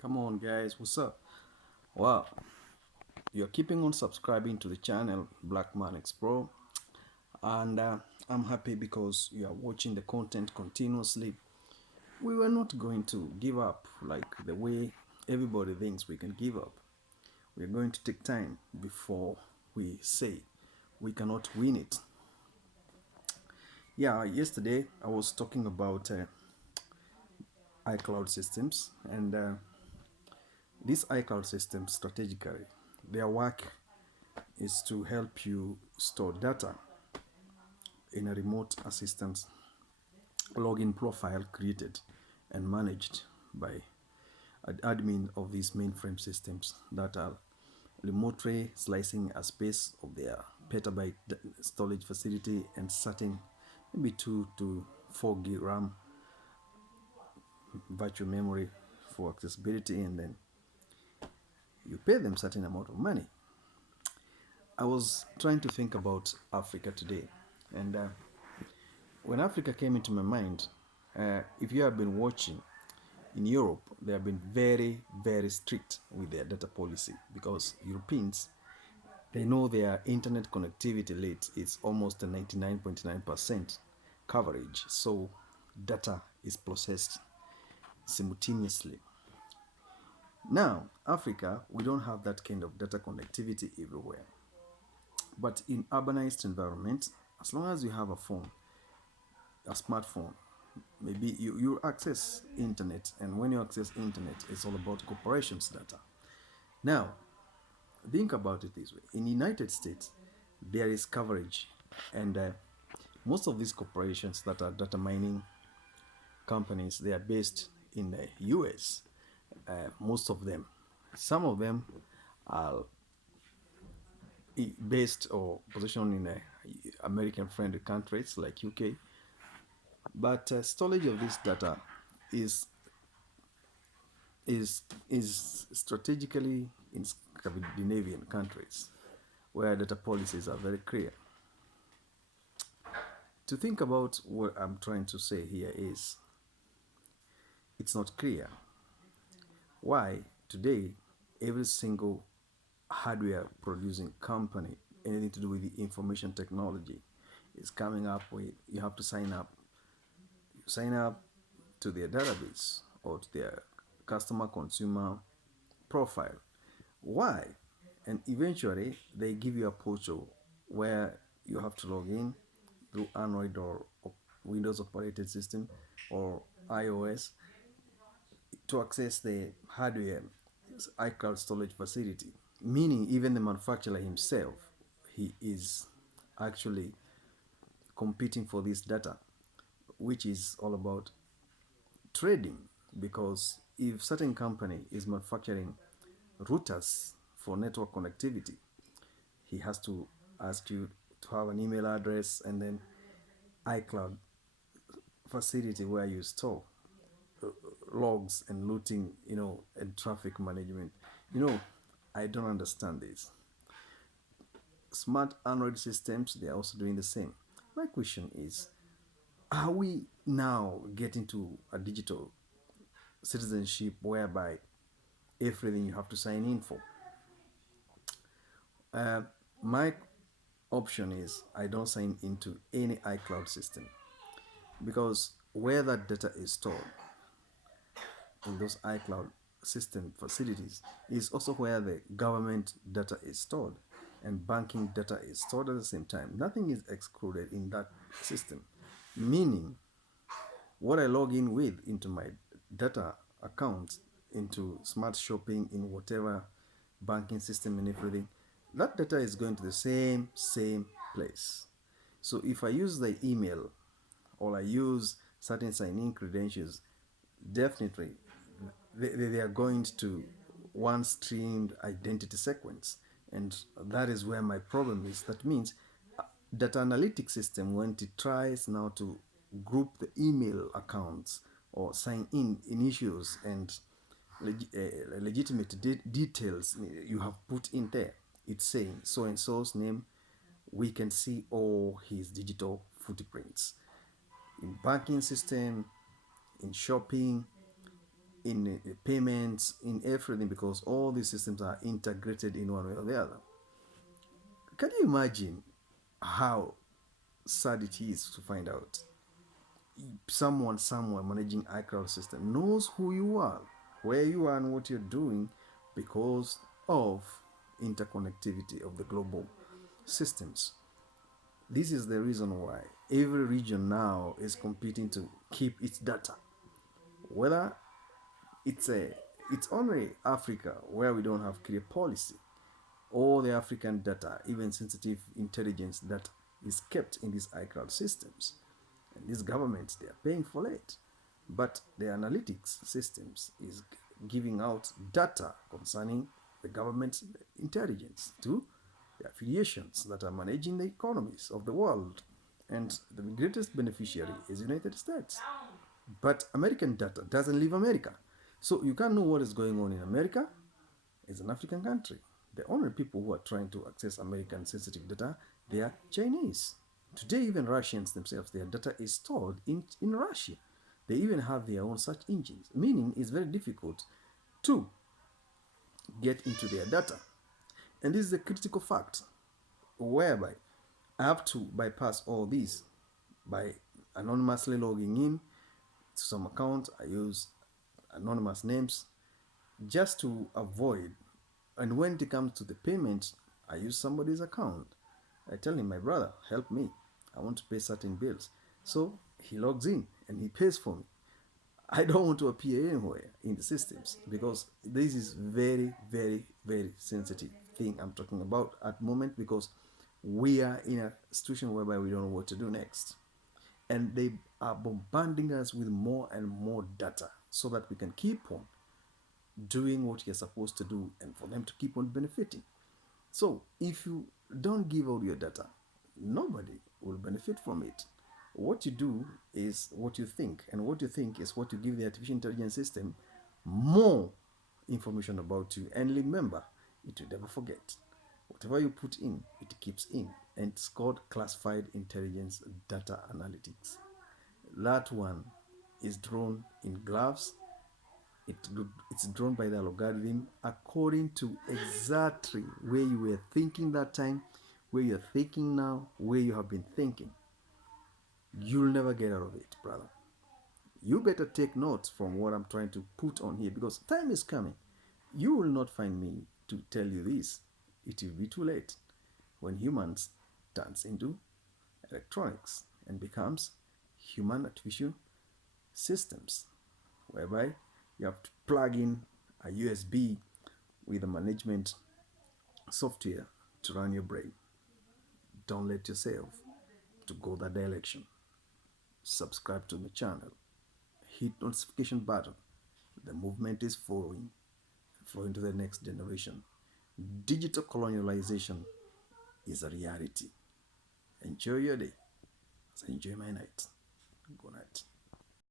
Come on, guys, what's up? Wow, you're keeping on subscribing to the channel Black Man Explore, and I'm happy because you are watching the content continuously. We were not going to give up like the way everybody thinks we can give up. We're going to take time before we say we cannot win it. Yeah, yesterday I was talking about iCloud systems, and these iCloud systems strategically, their work is to help you store data in a remote assistance login profile created and managed by an admin of these mainframe systems that are remotely slicing a space of their petabyte storage facility and setting maybe 2 to 4 gig RAM virtual memory for accessibility, and then you pay them certain amount of money. I was trying to think about Africa today, and when Africa came into my mind, if you have been watching, in Europe, they have been very, very strict with their data policy because Europeans, they know their internet connectivity rate is almost a 99.9% coverage. So data is processed simultaneously. Now, Africa, we don't have that kind of data connectivity everywhere. But in urbanized environments, as long as you have a phone, a smartphone, maybe you access internet, and when you access internet, it's all about corporations data. Now think about it this way: in the United States there is coverage, and most of these corporations that are data mining companies, they are based in the US. Most of them, some of them are based or positioned in American friendly countries like UK, but storage of this data is is strategically in Scandinavian countries where data policies are very clear. To think about what I'm trying to say here is it's not clear why today every single hardware producing company, anything to do with the information technology, is coming up with you have to sign up to their database or to their customer consumer profile. Why? And eventually they give you a portal where you have to log in through Android or Windows operating system or iOS to access the hardware iCloud storage facility. Meaning even the manufacturer himself, he is actually competing for this data, which is all about trading. Because if certain company is manufacturing routers for network connectivity, he has to ask you to have an email address and then iCloud facility where you store logs and looting, and traffic management. I don't understand this. Smart Android systems, they are also doing the same. My question is, are we now getting to a digital citizenship whereby everything you have to sign in for? My option is I don't sign into any iCloud system, because where that data is stored in those iCloud system facilities is also where the government data is stored and banking data is stored at the same time. Nothing is excluded in that system. Meaning, what I log in with into my data account, into smart shopping, in whatever banking system and everything, that data is going to the same place. So if I use the email or I use certain sign-in credentials, definitely they are going to one streamed identity sequence, and that is where my problem is. That means data analytics system, when it tries now to group the email accounts or sign in issues and legitimate details you have put in there, it's saying so and so's name, we can see all his digital footprints in banking system, in shopping, in payments, in everything, because all these systems are integrated in one way or the other. Can you imagine how sad it is to find out someone somewhere managing iCloud system knows who you are, where you are, and what you're doing because of interconnectivity of the global systems? This is the reason why every region now is competing to keep its data. Whether it's only Africa where we don't have clear policy, all the African data, even sensitive intelligence data, is kept in these iCloud systems. And these governments, they are paying for it. But the analytics systems is giving out data concerning the government's intelligence to the affiliations that are managing the economies of the world. And the greatest beneficiary is the United States. But American data doesn't leave America. So you can't know what is going on in America. It's an African country. The only people who are trying to access American sensitive data, they are Chinese. Today, even Russians themselves, their data is stored in Russia. They even have their own search engines, meaning it's very difficult to get into their data. And this is a critical fact, whereby I have to bypass all these by anonymously logging in to some account. I use anonymous names just to avoid. And when it comes to the payment, I use somebody's account. I tell him, my brother, help me. I want to pay certain bills. So he logs in and he pays for me. I don't want to appear anywhere in the systems because this is very, very, very sensitive thing I'm talking about at the moment, because we are in a situation whereby we don't know what to do next. And they are bombarding us with more and more data so that we can keep on doing what you're supposed to do and for them to keep on benefiting. So if you don't give out your data, nobody will benefit from it. What you do is what you think, and what you think is what you give the artificial intelligence system more information about you. And remember, it will never forget. Whatever you put in, it keeps in. And it's called classified intelligence data analytics. That one is drawn in gloves. It's drawn by the algorithm according to exactly where you were thinking that time, where you're thinking now, where you have been thinking. You'll never get out of it, brother. You better take notes from what I'm trying to put on here, because time is coming. You will not find me to tell you this. It will be too late when humans turns into electronics and becomes human artificial systems, whereby you have to plug in a USB with a management software to run your brain. Don't let yourself to go that direction. Subscribe to my channel. Hit notification button. The movement is flowing to the next generation. Digital colonialization is a reality. Enjoy your day as I enjoy my night. Good night.